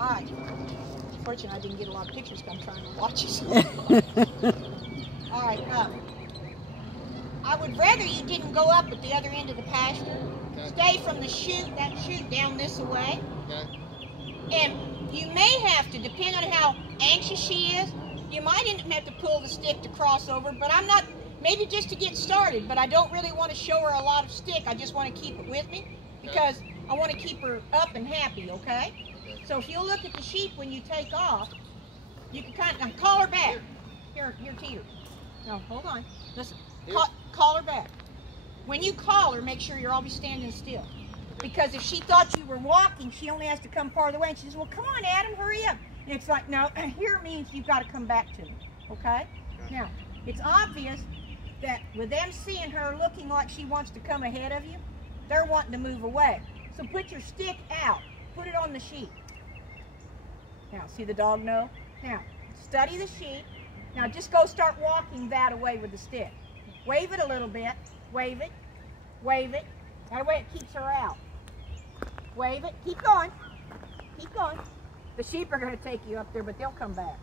Alright. Fortunately, I didn't get a lot of pictures because I'm trying to watch it. Alright, I would rather you didn't go up at the other end of the pasture. Okay. Stay from the chute, that chute down this way. Okay. And you may have to, depending on how anxious she is, you might even have to pull the stick to cross over, but I'm not, maybe just to get started, but I don't really want to show her a lot of stick. I just want to keep it with me because I want to keep her up and happy, okay? So if you'll look at the sheep when you take off, you can kind of call her back. Here, Teeter. No, hold on. Listen, call her back. When you call her, make sure you're always standing still. Because if she thought you were walking, she only has to come part of the way. And she says, well, come on, Adam, hurry up. And it's like, no, here means you've got to come back to me, okay? Now, it's obvious that with them seeing her looking like she wants to come ahead of you, they're wanting to move away. So put your stick out. Put it on the sheep. Now, see the dog know? Now, study the sheep. Now, just go start walking that away with the stick. Wave it a little bit. Wave it. Wave it. That way it keeps her out. Wave it. Keep going. Keep going. The sheep are going to take you up there, but they'll come back.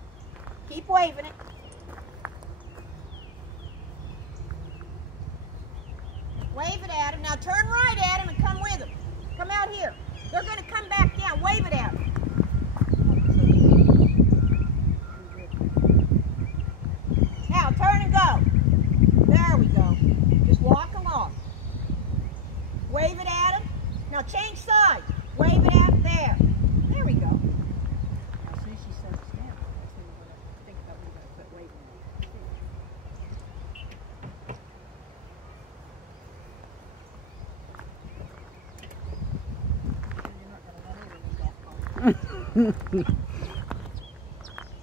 Keep waving it. Wave it at him. Now turn right at him and come with him. Come out here. They're going to come back down. Wave it at him. Now turn and go. There we go. Just walk along. Wave it at him. Now change sides. Wave it at him there. There we go. Now as soon as she says it's down, that's when we're going to think about we're going to quit waving. You're not going to run over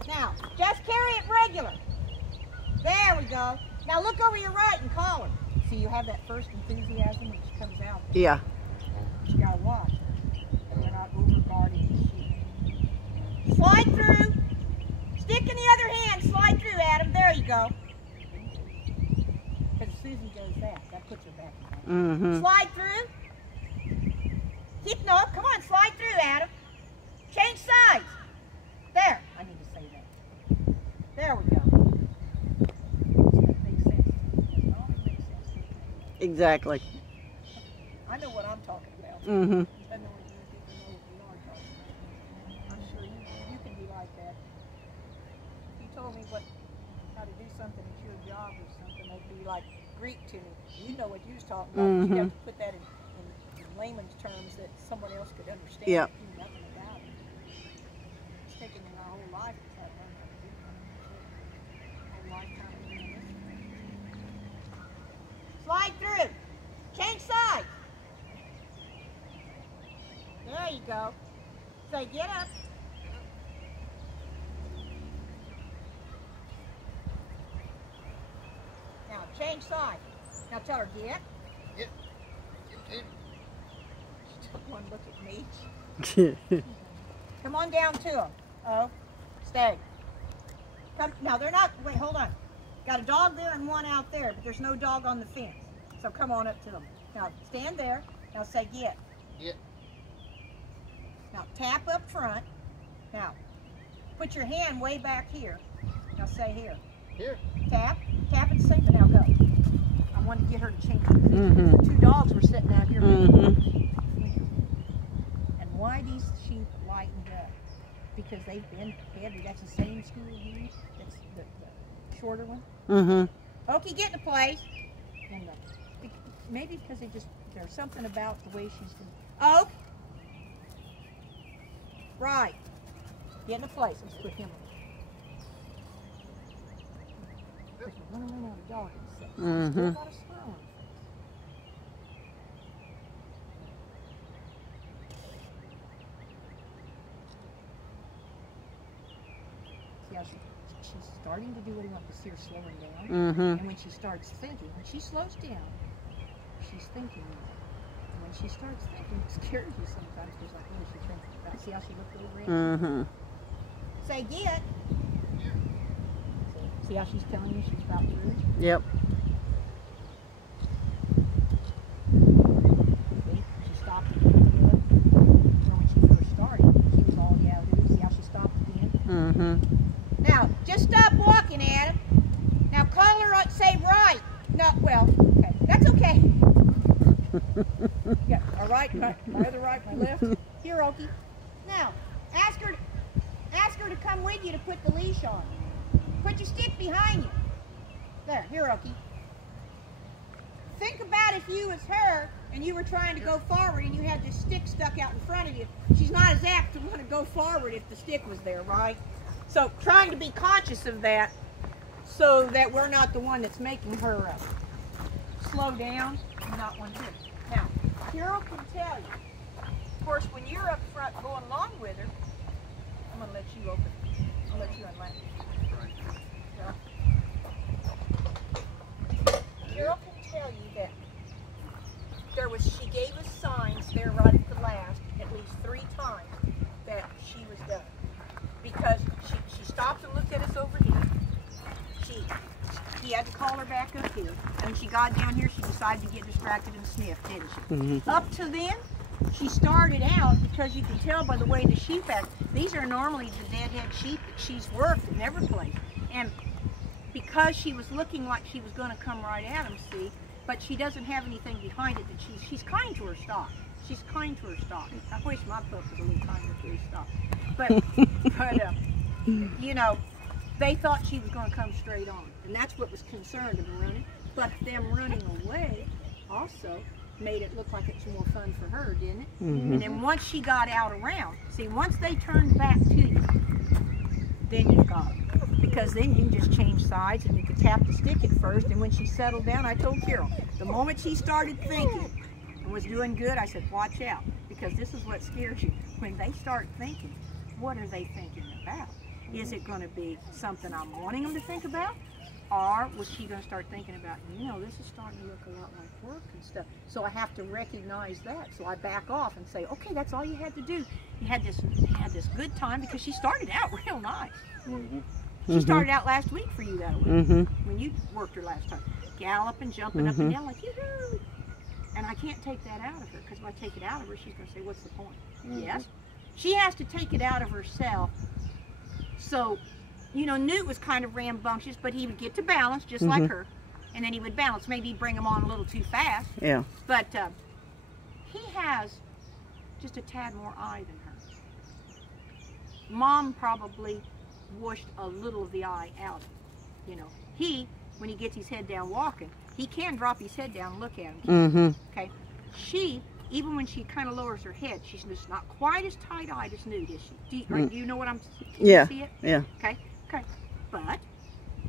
Now, just carry it regular. There we go. Now look over your right and call her. See, you have that first enthusiasm when she comes out. Yeah. You gotta watch. We're not over-guarding the sheep. Slide through. Stick in the other hand. Slide through, Adam. There you go. Because as Susie goes that puts her back in. Mm-hmm. Slide through. No, come on, slide through, Adam. Change sides. There. I need to say that. There we go. Exactly. I know what I'm talking about. Mm-hmm. I know what you people know what we are talking about. I'm sure you can be like that. If you told me how to do something at your job or something, it'd be like Greek to me. You know what you was talking about. Mm-hmm. You have to put that in layman's terms that someone else could understand. Yep. You knew nothing about it. It's taken me my whole life to try to learn how to do something. Whole lifetime of doing this. Slide through. Change sides. There you go. Say, get up. Now, change sides. Now tell her, get. Get. She took one look at me. Come on down to them. Oh, stay. Come. Now, they're not, wait, hold on. Got a dog there and one out there, but there's no dog on the fence. So come on up to them. Now stand there. Now say get. Get. Now tap up front. Now put your hand way back here. Now say here. Here. Tap. Tap at the same. Now go. I want to get her to change position. Mm-hmm. The two dogs were sitting out here. Mm-hmm. And why these sheep lightened up? Because they've been heavy. That's the same school here. That's the shorter one. Mm-hmm. Okay, get in place. And maybe because there's something about the way she's doing. Oh, right. Get in place. Let's put him on. Running around with a dog and stuff. Mm-hmm. Still got a smile on her face. See how she's starting to do what he wants to see her slowing down. Mm-hmm. And when she starts thinking, when she slows down, she's thinking now. And when she starts thinking, it scares you sometimes because like, what is she thinking about? See how she looked over at you? Mm-hmm. Say get. See how she's telling you she's about through? Yep. See, she stopped a little bit. When she first started, she was all yahoos. Now, just stop walking, Adam. Now, call her, say right. No, well, okay. That's okay. Yeah, all right, my other right, my left. Here, Okie. Now, ask her to come with you to put the leash on. Put your stick behind you. There, here, Okie. Think about if you was her and you were trying to go forward and you had this stick stuck out in front of you. She's not as apt to want to go forward if the stick was there, right? So trying to be conscious of that so that we're not the one that's making her slow down and not want to do it. Now, Carol can tell you, of course, when you're up front going along with her, I'm going to let you open. I'll let you unlatch. Carol can tell you that she gave us signs there right at the last, at least 3 times, that she was done. Because she stopped and looked at us over here. He had to call her back up here. And when she got down here, she decided to get distracted and sniff, didn't she? Mm-hmm. Up to then, she started out, because you can tell by the way the sheep act, these are normally the deadhead sheep that she's worked in every place. And because she was looking like she was going to come right at him, see, but she doesn't have anything behind it that she's kind to her stock. She's kind to her stock. I wish my pup was a little kinder to his stock. But you know, they thought she was going to come straight on. And that's what was concerned of running. But them running away also made it look like it's more fun for her, didn't it? Mm-hmm. And then once she got out around, see, once they turned back to you, then you've got her. Because then you can just change sides and you could tap the stick at first. And when she settled down, I told Carol, the moment she started thinking and was doing good, I said, watch out. Because this is what scares you. When they start thinking, what are they thinking about? Is it going to be something I'm wanting them to think about? Or was she going to start thinking about, you know, this is starting to look a lot like work and stuff. So I have to recognize that. So I back off and say, okay, that's all you had to do. You had this good time because she started out real nice. Mm-hmm. She started out last week for you that way, when you worked her last time. Galloping, jumping up and down like, yoo-hoo. And I can't take that out of her, because if I take it out of her, she's going to say, what's the point? Yes. She has to take it out of herself. So, you know, Newt was kind of rambunctious, but he would get to balance just like her. And then he would balance. Maybe he'd bring him on a little too fast. Yeah. But he has just a tad more eye than her. Mom probably washed a little of the eye out. You know, when he gets his head down walking, he can drop his head down and look at him. Okay. She, even when she kind of lowers her head, she's just not quite as tight-eyed as Newt, is she? Do you know what I'm saying? Can you see it? Yeah. Okay. Okay. But,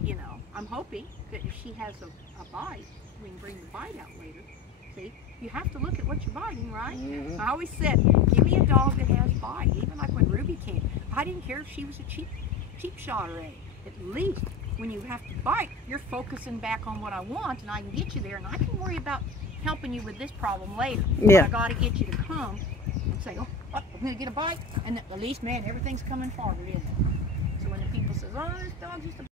you know, I'm hoping that if she has a bite, we can bring the bite out later. See? You have to look at what you're biting, right? I always said, give me a dog that has bite. Even like when Ruby came, I didn't care if she was a cheap shot or a. At least when you have to bite, you're focusing back on what I want, and I can get you there, and I can worry about helping you with this problem later. Yeah. But I got to get you to come and say, oh, I'm going to get a bite, and at least, man, everything's coming forward, isn't it? So when the people say, oh, this dog's just a